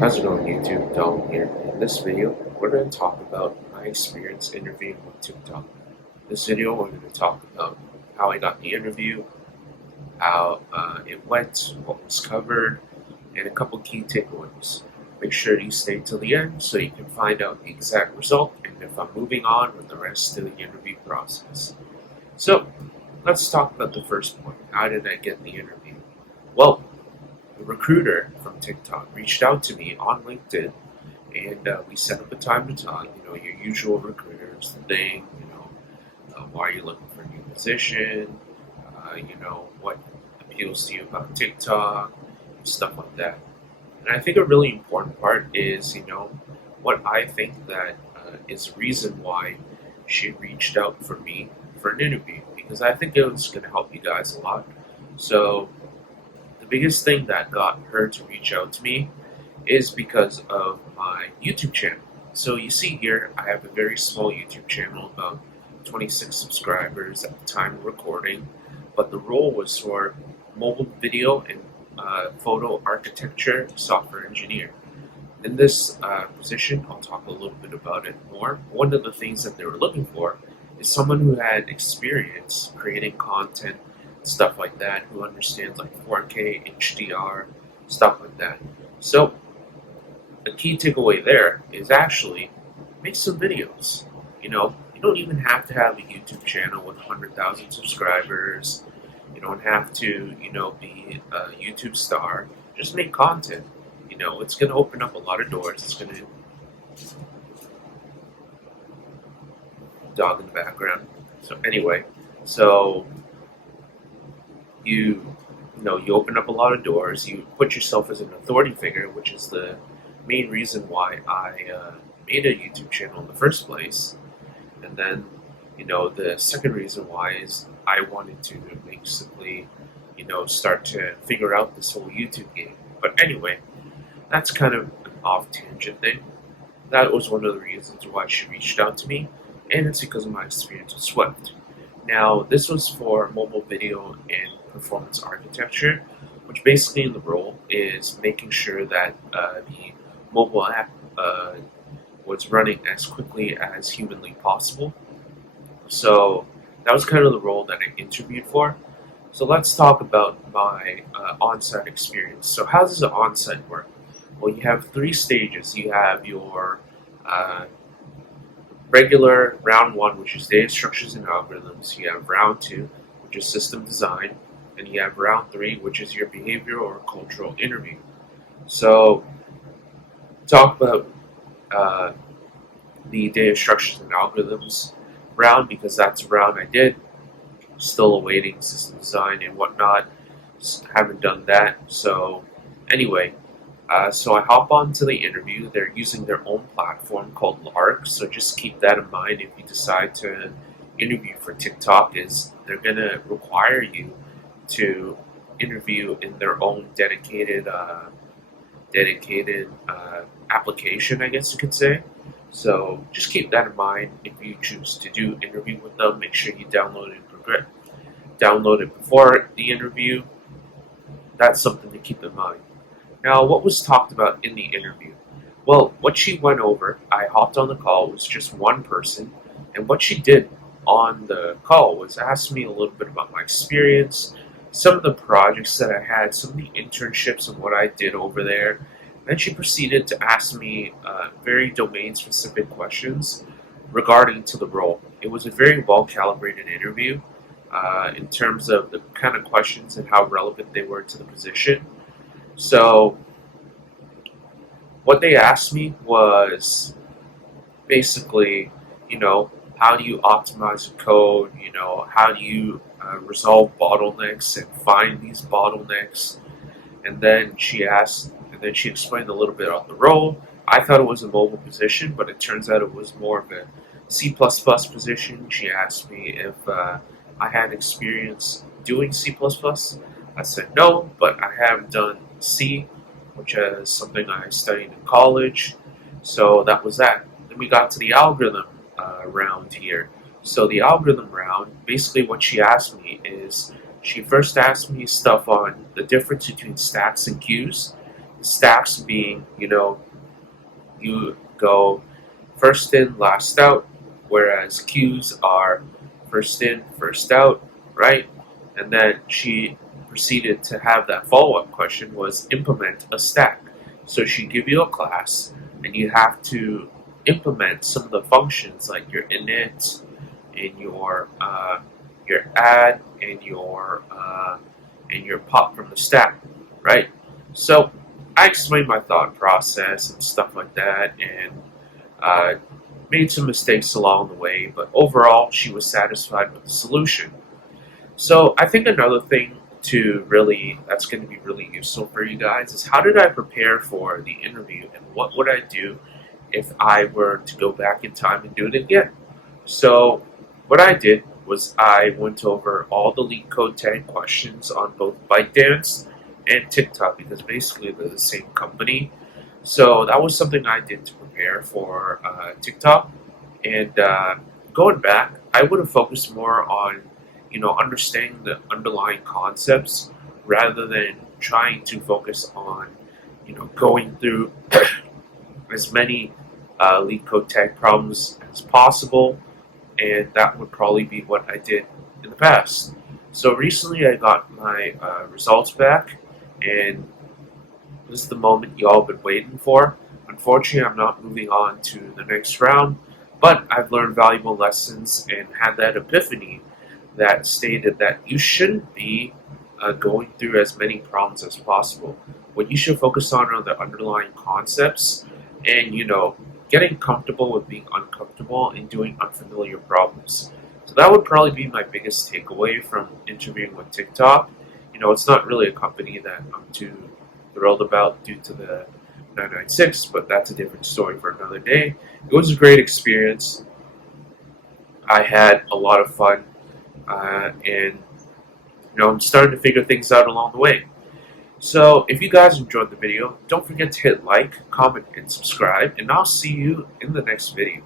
How's it going, YouTube? Dom here. In this video, we're going to talk about my experience interviewing with TikTok. In this video, we're going to talk about how I got the interview, how it went, what was covered, and a couple key takeaways. Make sure you stay till the end so you can find out the exact result and if I'm moving on with the rest of the interview process. So, let's talk about the first point. How did I get the interview? Well, the recruiter from TikTok reached out to me on LinkedIn, and we set up a time to talk. You know, your usual recruiters thing. Why are you looking for a new position? What appeals to you about TikTok, and stuff like that. And I think a really important part is, what I think that is the reason why she reached out for me for an interview, because I think it was going to help you guys a lot. So the biggest thing that got her to reach out to me is because of my YouTube channel. So you see here, I have a very small YouTube channel, about 26 subscribers at the time of recording, but the role was for mobile video and photo architecture software engineer. In this position, I'll talk a little bit about it more. One of the things that they were looking for is someone who had experience creating content, stuff like that, who understands like 4K, HDR, stuff like that. So the key takeaway there is actually make some videos. You don't even have to have a YouTube channel with 100,000 subscribers. You don't have to, be a YouTube star. Just make content. It's going to open up a lot of doors. It's going to dog in the background. So anyway, so you open up a lot of doors. You put yourself as an authority figure, which is the main reason why I made a YouTube channel in the first place. And then, the second reason why is I wanted to basically, start to figure out this whole YouTube game. But anyway, that's kind of an off tangent thing. That was one of the reasons why she reached out to me, and it's because of my experience with Swift. Now, this was for mobile video and performance architecture, which basically in the role is making sure that the mobile app was running as quickly as humanly possible. So that was kind of the role that I interviewed for. So let's talk about my on-site experience. So how does the on-site work? Well, you have three stages. You have your regular round one, which is data structures and algorithms. You have round two, which is system design. And you have round three, which is your behavioral or cultural interview. So talk about the data structures and algorithms round, because that's a round I did. Still awaiting system design and whatnot. Haven't done that. So anyway, so I hop onto the interview. They're using their own platform called Lark. So just keep that in mind if you decide to interview for TikTok. Is they're gonna require you to interview in their own dedicated application, I guess you could say. So just keep that in mind if you choose to do interview with them. Make sure you download it before the interview. That's something to keep in mind. Now, what was talked about in the interview? Well, what she went over, I hopped on the call, it was just one person, and what she did on the call was ask me a little bit about my experience, some of the projects that I had, some of the internships and what I did over there. Then she proceeded to ask me very domain-specific questions regarding to the role. It was a very well-calibrated interview in terms of the kind of questions and how relevant they were to the position. So what they asked me was basically, how do you optimize the code? How do you resolve bottlenecks and find these bottlenecks? And then she explained a little bit on the role. I thought it was a mobile position, but it turns out it was more of a C++ position. She asked me if I had experience doing C++. I said no, but I have done C, which is something I studied in college. So that was that. Then we got to the algorithm round here. So the algorithm round, basically what she asked me is, she first asked me stuff on the difference between stacks and queues. Stacks being, you go first in, last out, whereas queues are first in, first out, right? And then she proceeded to have that follow-up question was implement a stack. So she give you a class, and you have to implement some of the functions like your init and your add and your pop from the stack, right? So I explained my thought process and stuff like that, and uh, made some mistakes along the way, but overall, she was satisfied with the solution. So I think another thing that's going to be really useful for you guys is how did I prepare for the interview and what would I do if I were to go back in time and do it again? So what I did was I went over all the LeetCode 10 questions on both ByteDance and TikTok because basically they're the same company. So that was something I did to prepare for TikTok. And going back, I would have focused more on, understanding the underlying concepts rather than trying to focus on, going through as many LeetCode tag problems as possible. And that would probably be what I did in the past. So recently I got my results back, and this is the moment you all been waiting for. Unfortunately, I'm not moving on to the next round, but I've learned valuable lessons and had that epiphany that stated that you shouldn't be going through as many problems as possible. What you should focus on are the underlying concepts and, getting comfortable with being uncomfortable and doing unfamiliar problems. So that would probably be my biggest takeaway from interviewing with TikTok. It's not really a company that I'm too thrilled about due to the 996, but that's a different story for another day. It was a great experience. I had a lot of fun, and I'm starting to figure things out along the way. So if you guys enjoyed the video, don't forget to hit like, comment, and subscribe, and I'll see you in the next video.